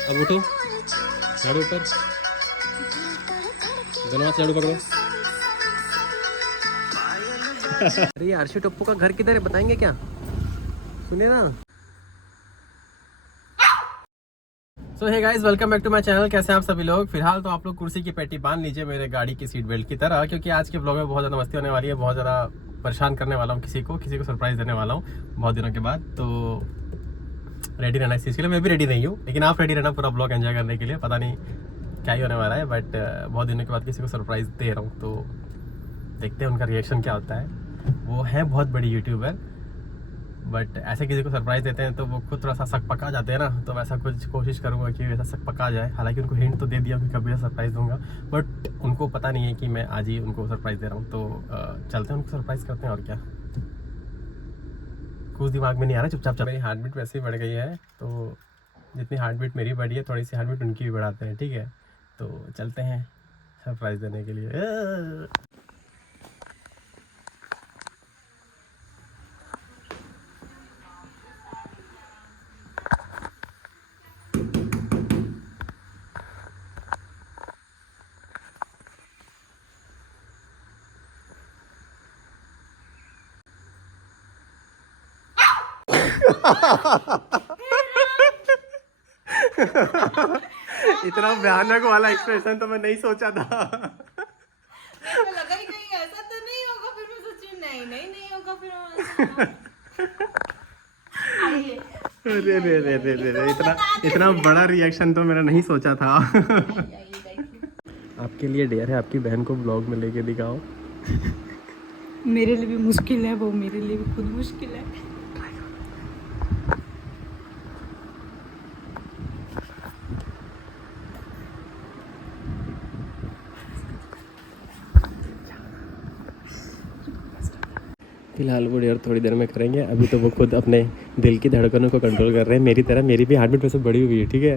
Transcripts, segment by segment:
अब उठो, झाड़ू ऊपर, दोनों हाथ झाड़ू पकड़ो। अरे ये अर्शी टप्पू का घर किधर है, बताएंगे क्या? सुनिए ना। So hey guys, welcome back to my channel. कैसे हैं आप सभी लोग? फिलहाल तो आप लोग कुर्सी की पेटी बांध लीजिए मेरे गाड़ी की सीट बेल्ट की तरह, क्योंकि आज के ब्लॉग में बहुत ज़्यादा मस्ती होने वाली है। बहुत ज़्यादा परेशान करने वाला हूँ, किसी को सरप्राइज़ देने वाला हूँ बहुत दिनों के बाद। तो रेडी रहना इस चीज़ के लिए। मैं भी रेडी नहीं हूँ, लेकिन आप रेडी रहना पूरा ब्लॉग एंजॉय करने के लिए। पता नहीं क्या ही होने वाला है, बट बहुत दिनों के बाद किसी को सरप्राइज़ दे रहा हूँ, तो देखते हैं उनका रिएक्शन क्या होता है। वो है बहुत बड़ी यूट्यूबर, बट ऐसे किसी को सरप्राइज़ देते हैं तो वो खुद थोड़ा सा शक पका जाते हैं ना। तो वैसा कुछ कोशिश करूँगा कि वैसा शक पका जाए। हालांकि उनको हिंट तो दे दिया कि कभी सरप्राइज़ दूंगा, बट उनको पता नहीं है कि मैं आज ही उनको सरप्राइज़ दे रहा हूँ। तो चलते हैं, उनको सरप्राइज़ करते हैं। और क्या, कुछ दिमाग में नहीं आ रहा, चुपचाप चल। मेरी हार्ट बीट वैसे ही बढ़ गई है, तो जितनी हार्ट बीट मेरी बढ़ी है, थोड़ी सी हार्ट बीट उनकी भी बढ़ाते हैं, ठीक है? तो चलते हैं सरप्राइज़ देने के लिए। इतना भयानक वाला एक्सप्रेशन तो मैं नहीं सोचा था। मेरे को लगा ही कहीं ऐसा तो नहीं होगा, फिर मैं सोची नहीं नहीं नहीं होगा, फिर मैं आइए। अरे रे रे रे रे रे, इतना बड़ा रिएक्शन तो मेरा नहीं सोचा था। आपके लिए डेयर है, आपकी बहन को ब्लॉग में लेके दिखाओ। मेरे लिए भी मुश्किल है, वो मेरे लिए भी खुद मुश्किल है। फिलहाल वो डेयर थोड़ी देर में करेंगे। अभी तो वो खुद अपने दिल की धड़कनों को कंट्रोल कर रहे हैं मेरी तरह। मेरी भी हार्ट बीट वैसे बढ़ी हुई है, ठीक है?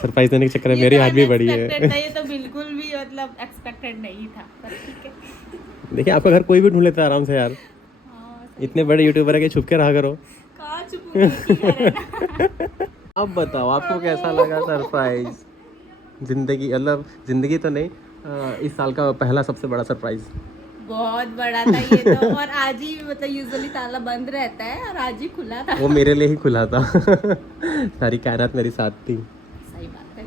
सरप्राइज देने के चक्कर में मेरी हार्ट भी बढ़ी है। ये तो बिल्कुल भी मतलब एक्सपेक्टेड नहीं था, पर ठीक है। देखिए, आपका घर कोई भी ढूंढ लेता है आराम से यार। हाँ, इतने बड़े यूट्यूबर है कि छुप के रहा करो। कहाँ छुपूंगी? अब बताओ, आपको कैसा लगा सरप्राइज? जिंदगी मतलब जिंदगी तो नहीं, इस साल का पहला सबसे बड़ा सरप्राइज। बहुत बड़ा था ये तो, और आज ही मतलब यूजुअली ताला बंद रहता है और आज ही खुला था। वो मेरे लिए ही खुला था। सारी कायनात मेरी साथ थी। सही बात है।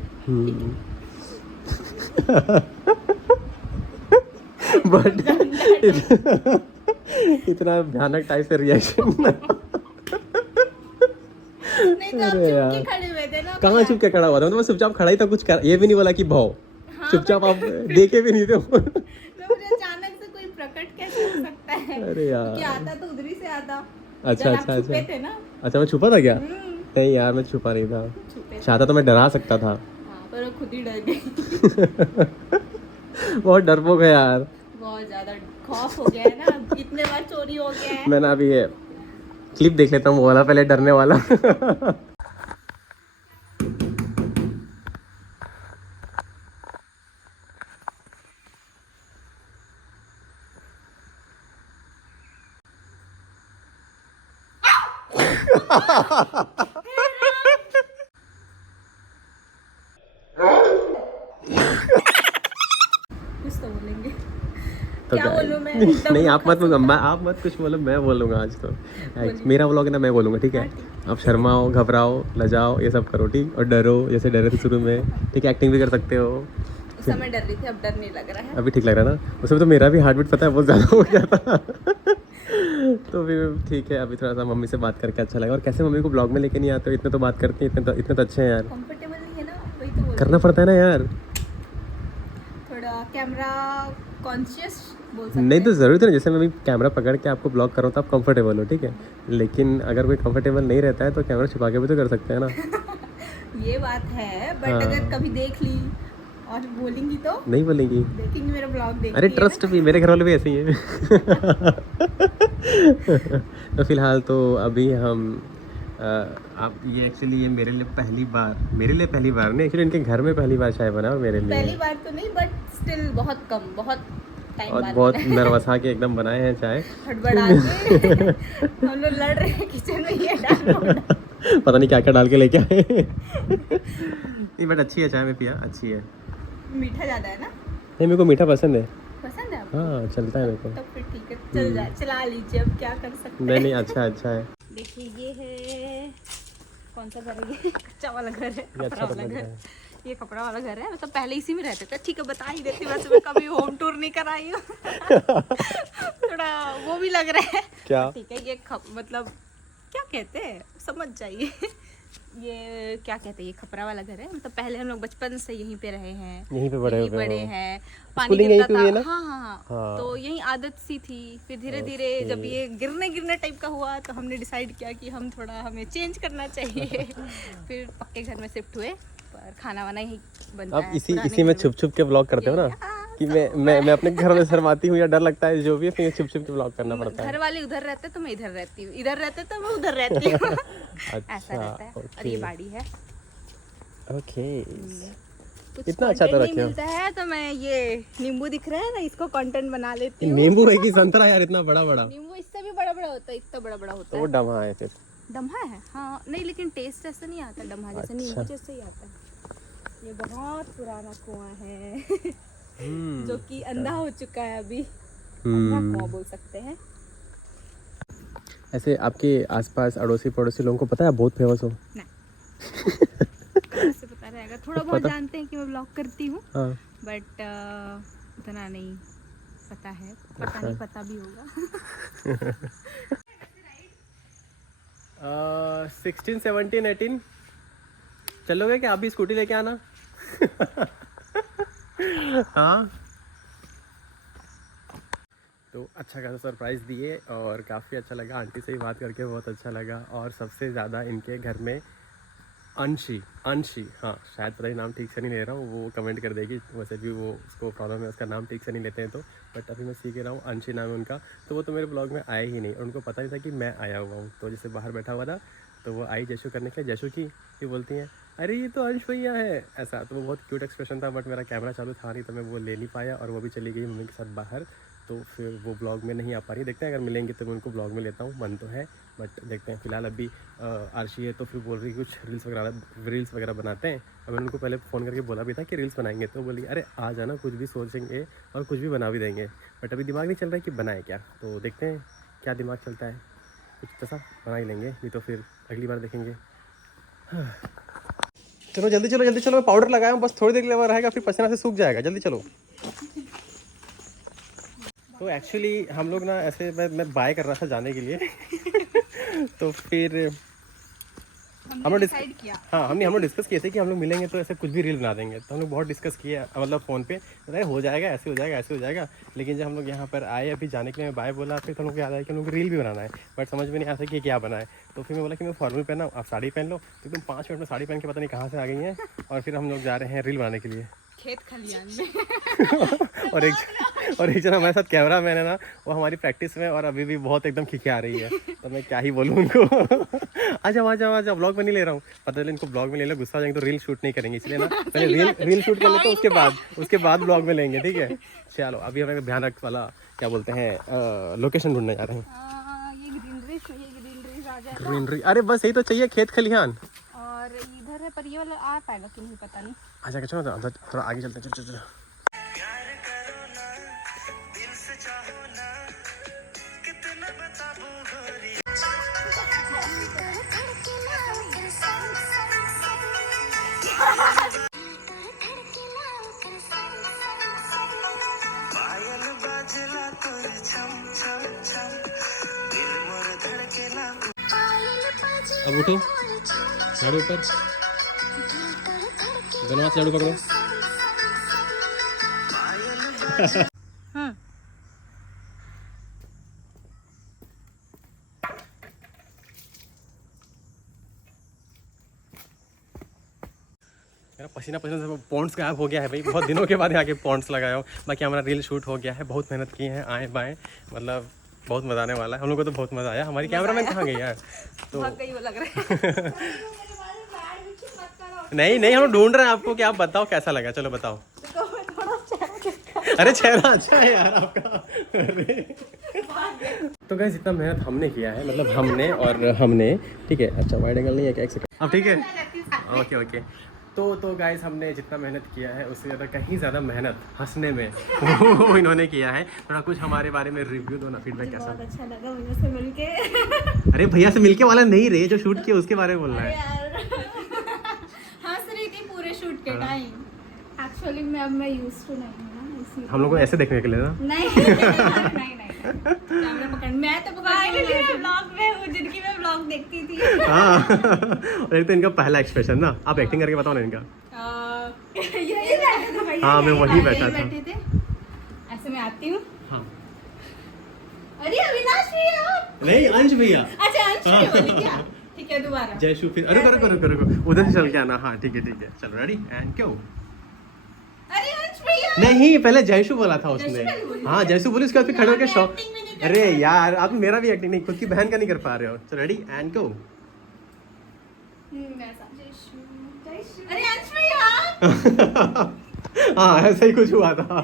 बट इतना भयानक टाइप से रिएक्शन। नहीं तो आप अरे चुप यार, के खड़े हुए थे ना। कहाँ चुप के खड़ा हुआ था? मतलब मैं चुपचाप खड़ा ही था, कुछ कर ये भी नहीं बोला कि भाव। हाँ, चुपचाप आप देखे भी नहीं थे। तो मुझे अचानक से कोई प्रकट कैसे हो सकता है? अरे यार, क्योंकि आता तो उधर ही से आता। अच्छा जब अच्छा आप छुपे अच्छा थे ना। अच्छा, मैं छुपा था क्या? हम्म, नहीं यार, मैं छुपा नहीं था। छुपे थे। चाहता तो मैं डरा सकता था। हाँ, पर वो खुद ही डर गई। बहुत डरपोक है यार। बहुत ज्यादा खौफ हो गया है ना, इतने बार चोरी हो गया है। मैं ना अभी ये क्लिप देख लेता हूँ, वो वाला पहले डरने वाला। कुछ तो बोलेंगे। तो क्या बोलूं मैं? नहीं, आप मत कुछ बोलो, मैं बोलूँगा आज तो। मेरा व्लॉग है ना, मैं बोलूँगा, ठीक है? आप शर्माओ, घबराओ, लजाओ, ये सब करो, ठीक? और डरो जैसे डरे थे शुरू में, ठीक है? एक्टिंग भी कर सकते हो। उस समय डर रही थी, अब डर नहीं लग रहा है। अभी ठीक लग रहा है ना? उसमें तो मेरा भी हार्ट बीट पता है बहुत ज़्यादा हो गया था। तो फिर ठीक है, अभी थोड़ा सा मम्मी से बात करके अच्छा लगा। और कैसे मम्मी को ब्लॉग में लेके नहीं आते हो? इतने तो बात करती हैं, इतने तो अच्छे हैं यार। कंफर्टेबल नहीं है ना, वही तो बोल करना पड़ता है ना यार। थोड़ा कैमरा कॉन्शियस बोल सकते नहीं तो हैं। ज़रूरत है ना, जैसे मैं अभी कैमरा पकड़ के आपको ब्लॉग कर रहा हूँ तो आप कंफर्टेबल हो, ठीक है? लेकिन अगर कोई कंफर्टेबल नहीं रहता है तो कैमरा छुपा के भी तो कर सकते हैं ना। ये बात है, बट हाँ। अगर कभी देख ली और बोलेंगी तो नहीं बोलेंगी? देखेंगी मेरा ब्लॉग, देखती अरे है ट्रस्ट भी, मेरे घर वाले भी ऐसे ही हैं। तो फिलहाल तो अभी हम आप ये एक्चुअली ये मेरे लिए पहली बार नहीं, एक्चुअली इनके घर में पहली बार चाय बना और मेरे लिए पहली बार तो नहीं, बट स्टिल बहुत कम, बहुत टाइम और बाद बहुत बनाया। नरवसा के एकदम बनाए हैं चाय। हड़बड़ा के हम लोग लड़ रहे हैं किचन में, ये डालो पता नहीं क्या क्या डाल के लेके आए। नहीं बट अच्छी है चाय में पिया, अच्छी है। मीठा ज्यादा है ना? नहीं मेरे को मीठा पसंद है। पसंद है आपको? हाँ चलता है मेरे को। तब फिर ठीक है, चल जाए, चला लीजिए, अब क्या कर सकते हैं। नहीं नहीं अच्छा है, अच्छा है। देखिए ये है, कौन सा घर है ये? कच्चा वाला घर है, ये अच्छा कपड़ा तो वाला लग रहा घर। है। ये कपड़ा वाला घर है, मतलब पहले इसी में रहते थे। ठीक है बता ही देती, वैसे मैं कभी होम टूर नहीं कराई हूँ। थोड़ा वो भी लग रहा है। क्या? ठीक है, ये मतलब क्या कहते हैं, समझ जाइए। ये क्या कहते हैं, ये खपरा वाला घर है। मतलब पहले हम लोग बचपन से यहीं पे रहे हैं, यहीं पे बड़े यहीं हुए बड़े हो। हैं, पानी स्कूलिंग यहीं गिरता पे हुई है था। ना? हाँ हाँ हाँ। हाँ, तो यही आदत सी थी। फिर धीरे धीरे जब ये गिरने टाइप का हुआ तो हमने डिसाइड किया कि हम थोड़ा, हमें चेंज करना चाहिए। फिर पक्के घर में शिफ्ट हुए, पर खाना वाना यही बनता आप है इसी पुराने इसी में घर छुप छुप के ब्लॉग करते हो ना? कि मैं अपने घर में शर्माती हूँ या डर लगता है जो भी है, फिर छुप छुप के ब्लॉग करना पड़ता है। घर वाले उधर रहते तो मैं इधर रहती हूँ, इधर रहते तो मैं उधर रहती हूँ। अच्छा, ऐसा रहता है। और ये बाड़ी है। ओके। कुछ इतना अच्छा तो content नहीं रखे हो। मिलता है तो मैं ये नींबू दिख रहा है ना, इसको कंटेंट बना लेती हूँ। नींबू है कि संतरा यार, इतना बड़ा बड़ा? नींबू इससे भी बड़ा बड़ा होता है, इतना बड़ा बड़ा होता तो वो है। डमा है फिर। डम्हा है हाँ, नहीं लेकिन टेस्ट ऐसा नहीं आता डम्हा जैसे, अच्छा। नींबू जैसे ही आता है। ये बहुत पुराना कुआं है। जो कि अंधा हो चुका है अभी। अंधा कुआं बोल सकते हैं। ऐसे आपके आसपास अड़ोसी पड़ोसी लोगों को पता है आप बहुत फेमस हो? कैसे पता रहेगा, थोड़ा बहुत जानते हैं कि मैं ब्लॉग करती हूँ। हाँ। बट इतना नहीं पता है, पता नहीं पता भी होगा। 16, 17, 18 चलोगे क्या? आप भी स्कूटी लेके आना। हाँ तो अच्छा खासा सरप्राइज़ दिए और काफ़ी अच्छा लगा। आंटी से ही बात करके बहुत अच्छा लगा। और सबसे ज़्यादा इनके घर में अंशी हाँ शायद पता ही नाम ठीक से नहीं ले रहा हूँ, वो कमेंट कर देगी। वैसे भी वो उसको प्रॉब्लम है, उसका नाम ठीक से नहीं लेते हैं तो, बट अभी मैं सीख रहा हूँ। अंशी नाम है उनका। तो वो तो मेरे ब्लॉग में आए ही नहीं और उनको पता नहीं था कि मैं आया हुआ हूँ। तो जैसे बाहर बैठा हुआ था तो वो आई जैशु करने के लिए, जैशु की फिर बोलती हैं अरे ये तो अंश भैया है, ऐसा। तो वो बहुत क्यूट एक्सप्रेशन था, बट मेरा कैमरा चालू था नहीं तो मैं वो ले नहीं पाया और वो भी चली गई मम्मी के साथ बाहर। तो फिर वो ब्लॉग में नहीं आ पा रही। देखते हैं अगर मिलेंगे तो मैं उनको ब्लॉग में लेता हूँ, मन तो है बट देखते हैं। फिलहाल अभी आरशी है तो फिर बोल रही कुछ रील्स वगैरह बनाते हैं। अब मैंने उनको पहले फ़ोन करके बोला भी था कि रील्स बनाएंगे, तो बोली अरे आ जाना, कुछ भी सोचेंगे और कुछ भी बना भी देंगे। बट अभी दिमाग नहीं चल रहा है कि बनाए क्या, तो देखते हैं क्या दिमाग चलता है। कुछ तो सा बना ही लेंगे, नहीं तो फिर अगली बार देखेंगे। चलो जल्दी चलो, जल्दी चलो। मैं पाउडर लगाया हूँ, बस थोड़ी देर के लिए रहेगा, फिर पसीना से सूख जाएगा। जल्दी चलो। तो एक्चुअली हम लोग ना ऐसे मैं बाय कर रहा था जाने के लिए। तो फिर हम लोग डिसाइड किया। हाँ हम लोग डिस्कस किए थे कि हम लोग मिलेंगे तो ऐसे कुछ भी रील बना देंगे। तो हम लोग बहुत डिस्कस किए, मतलब फ़ोन पे अरे हो जाएगा, ऐसे हो जाएगा, ऐसे हो जाएगा। लेकिन जब हम लोग यहाँ पर आए अभी जाने के लिए, मैं बाय बोला, फिर तो हम लोग को याद आया कि हम लोग रील भी बनाना है, बट समझ में नहीं आता कि क्या बनाए। तो फिर मैं बोला कि मैं फॉर्मल पहना, आप साड़ी पहन लो। तो एकदम 5 मिनट में साड़ी पहन के पता नहीं कहाँ से आ गई हैं और फिर हम लोग जा रहे हैं रील बनाने के लिए खेत खलियान में। और एक जना हमारे साथ कैमरा मैन है ना, वो हमारी प्रैक्टिस में और अभी भी बहुत एकदम खिखिया रही है। तो मैं क्या ही बोलूँ उनको। आ जाओ ब्लॉग में नहीं ले रहा हूँ। पता चले इनको ब्लॉग में ले लो, गुस्सा हो जाएंगे तो रील शूट नहीं करेंगे, इसलिए ना पहले रील शूट कर लेते हैं, उसके बाद ब्लॉग में लेंगे। ठीक है चलो, अभी हमें भयानक वाला क्या बोलते हैं लोकेशन ढूंढने जा रहे हैं। ये ग्रीनरी आ जाएगा। ग्रीनरी, अरे बस यही तो चाहिए, खेत खलिहान। और इधर है, पर ये वाला आ पाएगा कि नहीं पता नहीं। अच्छा चलो थोड़ा आगे चलते हैं, चलो। अब उठो, झाड़ू ऊपर, दोनों हाथ झाड़ू पकड़ो। मेरा पसीना से पॉन्ड्स गायब हो गया है भाई, बहुत दिनों के बाद आके पॉन्ड्स लगाया हूँ। बाकी हमारा रील शूट हो गया है, बहुत मेहनत की है, आए बाएँ, मतलब बहुत मज़ा आने वाला है। हम लोग को तो बहुत मज़ा आया। हमारी कैमरामैन कहाँ गई यार? तो गई वो लग रहा है। नहीं हम लोग ढूंढ रहे हैं आपको कि आप बताओ कैसा लगा। चलो बताओ। अरे चेहरा अच्छा है यार आपका। तो गाइस इतना मेहनत हमने किया है, मतलब हमने ठीक है। अच्छा वाइड एंगल नहीं है क्या, एक सेकंड, अब ठीक है, ओके। तो गाइस हमने जितना मेहनत किया है उससे ज़्यादा कहीं ज़्यादा मेहनत हंसने में वो इन्होंने किया है। थोड़ा कुछ हमारे बारे में रिव्यू दो ना, फीडबैक कैसा? बहुत अच्छा लगा भैया से मिलके। अरे भैया से मिलके वाला नहीं रहे, जो शूट किया उसके बारे में बोलना है। हंस रही थी पूरे शूट के टाइम। एक्चुअली मैं यूज्ड टू नहीं हूं ना, इसीलिए। हम लोग को ऐसे देखने के लिए ना। नहीं कैमरा पकड़, मैं तो ब्लॉग में हूँ, जिनकी मैं ब्लॉग देखती थी। हाँ और एक तो इनका पहला एक्सप्रेशन ना, आप एक्टिंग करके बताओ ना इनका। यही बैठे थे भैया। हाँ, मैं वही बैठा था। बैठे थे। ऐसे मैं आती हूँ। हाँ। अरे अविनाश भैया। नहीं अंश भैया। अच्छा अंश भैया बोली क्या? ठीक है दोबारा। जयशु फिर अरे करो उधर से चल के आना। हाँ ठीक है चलो रेडी एंड क्यों? अरे अंश भैया। नहीं पहले जयशु बोला था उसने। जयशु पहले बोली। हाँ जयशु बोली, उसके बाद फिर खड़े होकर शॉक। acting भी नहीं कर अरे यार आप मेरा भी एक्टिंग नहीं, खुद की बहन का नहीं कर पा रहे हो। चलो रेडी एंड क्यों? अरे अंश भैया। हाँ ऐसा ही कुछ हुआ था।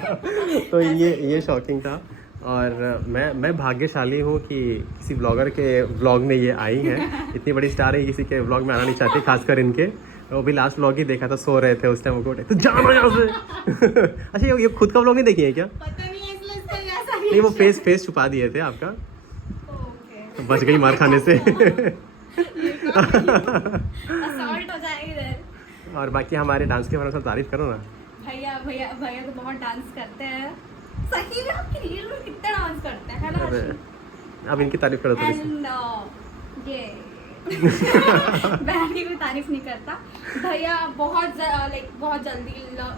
तो ये शॉकिंग था। और मैं भाग्यशाली हूँ कि किसी ब्लॉगर के ब्लॉग में ये आई हैं। इतनी बड़ी स्टार है, किसी के ब्लॉग में आना नहीं चाहती, खासकर इनके। वो भी लास्ट ब्लॉग ही देखा था, सो रहे थे उस टाइम, तो जाना यहाँ से। अच्छा ये खुद का ब्लॉग नहीं देखी है क्या? पता नहीं है इसलिए इसका ऐसा नहीं वो फेस छुपा दिए थे आपका, ओके। तो बच गई मार खाने से। असॉल्ट हो जाएगा इधर। और बाकी हमारे डांस के बारे में तारीफ करो ना। भैया तो बहुत डांस करते हैं। सही में आपकी रील में कितना डांस करते हैं, है ना? अरे अब इनकी तारीफ करो थोड़ी सी। एंड ये बहन की भी तारीफ नहीं करता भैया, बहुत जल्दी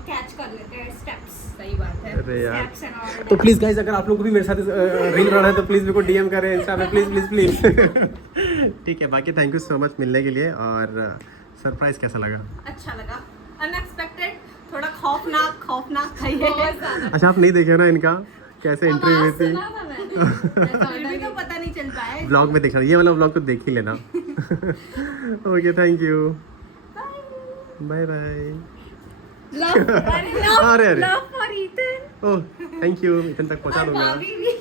कैच कर लेते हैं स्टेप्स। सही बात है। अरे यार। Steps and all तो प्लीज गाइस अगर आप लोग को भी मेरे साथ रील बनाना है तो प्लीज मेरे को डीएम करें इंस्टा पे, प्लीज। ठीक है बाकी थैंक यू सो मच मिलने के लिए। और सरप्राइज कैसा लगा? अच्छा लगा, अनएक्सपेक्टेड, थोड़ा खौफनाक था ये। अच्छा आप नहीं देखे ना इनका कैसे एंट्री हुई थी? अभी तो पता नहीं चल पाया। ब्लॉग में देखना, ये वाला ब्लॉग तो देख ही लेना। Okay thank you, bye bye. अरे love for Ethan. Oh thank you, इतने तक पहुंचा और दूंगा। भाभी भी।